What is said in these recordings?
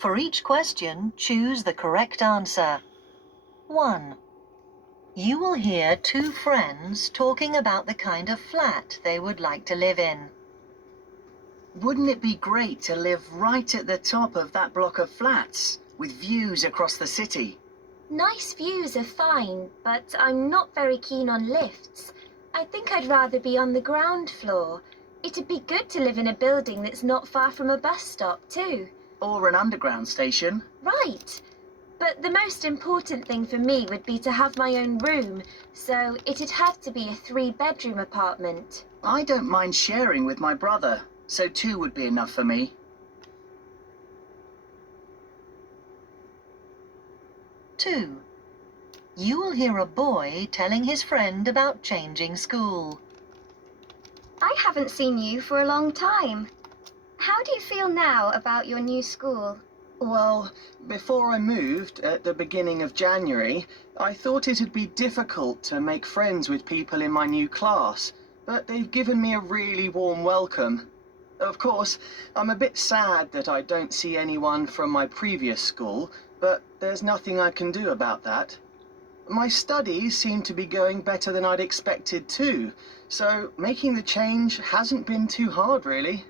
For each question, choose the correct answer. 1. You will hear two friends talking about the kind of flat they would like to live in. Wouldn't it be great to live right at the top of that block of flats, with views across the city? Nice views are fine, but I'm not very keen on lifts. I think I'd rather be on the ground floor. It'd be good to live in a building that's not far from a bus stop, too. Or an underground station? Right. But the most important thing for me would be to have my own room, so it'd have to be a 3-bedroom apartment. I don't mind sharing with my brother, so 2 would be enough for me. 2. You will hear a boy telling his friend about changing school. I haven't seen you for a long time. How do you feel now about your new school? Well, before I moved at the beginning of January, I thought it'd be difficult to make friends with people in my new class, but they've given me a really warm welcome. Of course, I'm a bit sad that I don't see anyone from my previous school, but there's nothing I can do about that. My studies seem to be going better than I'd expected too, so making the change hasn't been too hard, really.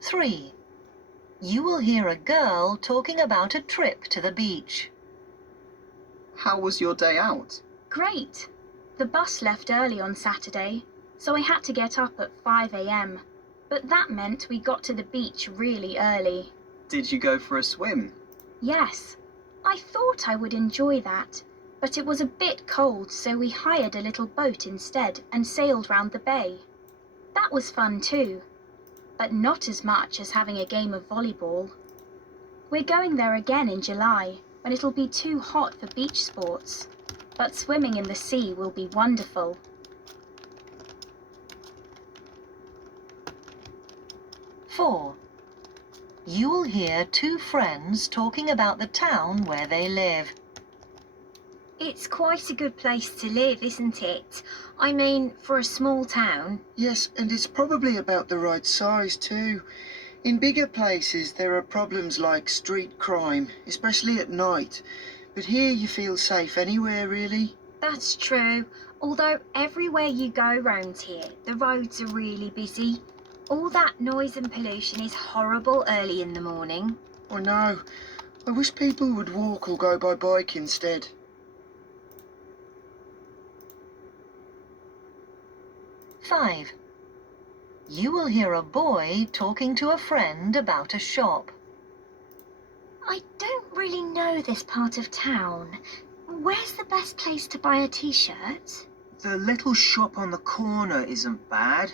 3. You will hear a girl talking about a trip to the beach. How was your day out? Great. The bus left early on Saturday, so I had to get up at 5 a.m. But that meant we got to the beach really early. Did you go for a swim? Yes. I thought I would enjoy that, but it was a bit cold, so we hired a little boat instead and sailed round the bay. That was fun too, but not as much as having a game of volleyball. We're going there again in July, when it'll be too hot for beach sports. But swimming in the sea will be wonderful. 4. You will hear two friends talking about the town where they live. It's quite a good place to live, isn't it? I mean, for a small town. Yes, and it's probably about the right size too. In bigger places there are problems like street crime, especially at night. But here you feel safe anywhere, really. That's true. Although everywhere you go round here, the roads are really busy. All that noise and pollution is horrible early in the morning. I know. I wish people would walk or go by bike instead. 5. You will hear a boy talking to a friend about a shop. I don't really know this part of town. Where's the best place to buy a t-shirt? The little shop on the corner isn't bad.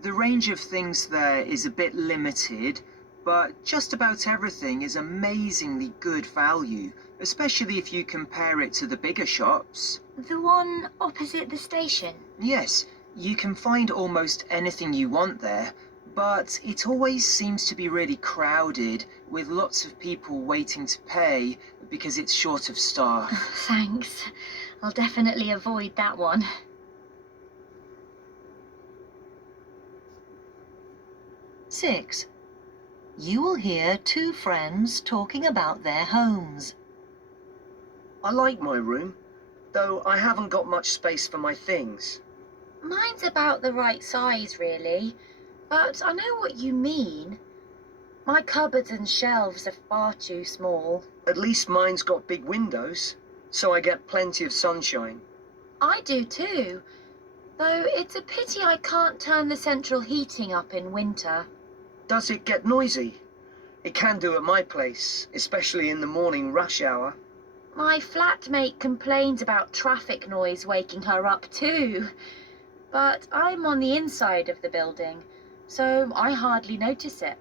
The range of things there is a bit limited, but just about everything is amazingly good value, especially if you compare it to the bigger shops. The one opposite the station? Yes, you can find almost anything you want there, but it always seems to be really crowded, with lots of people waiting to pay because it's short of staff. Thanks. I'll definitely avoid that one. 6. You will hear two friends talking about their homes. I like my room, though I haven't got much space for my things. Mine's about the right size, really. But I know what you mean. My cupboards and shelves are far too small. At least mine's got big windows, so I get plenty of sunshine. I do too. Though it's a pity I can't turn the central heating up in winter. Does it get noisy? It can do at my place, especially in the morning rush hour. My flatmate complains about traffic noise waking her up too. But I'm on the inside of the building, so I hardly notice it.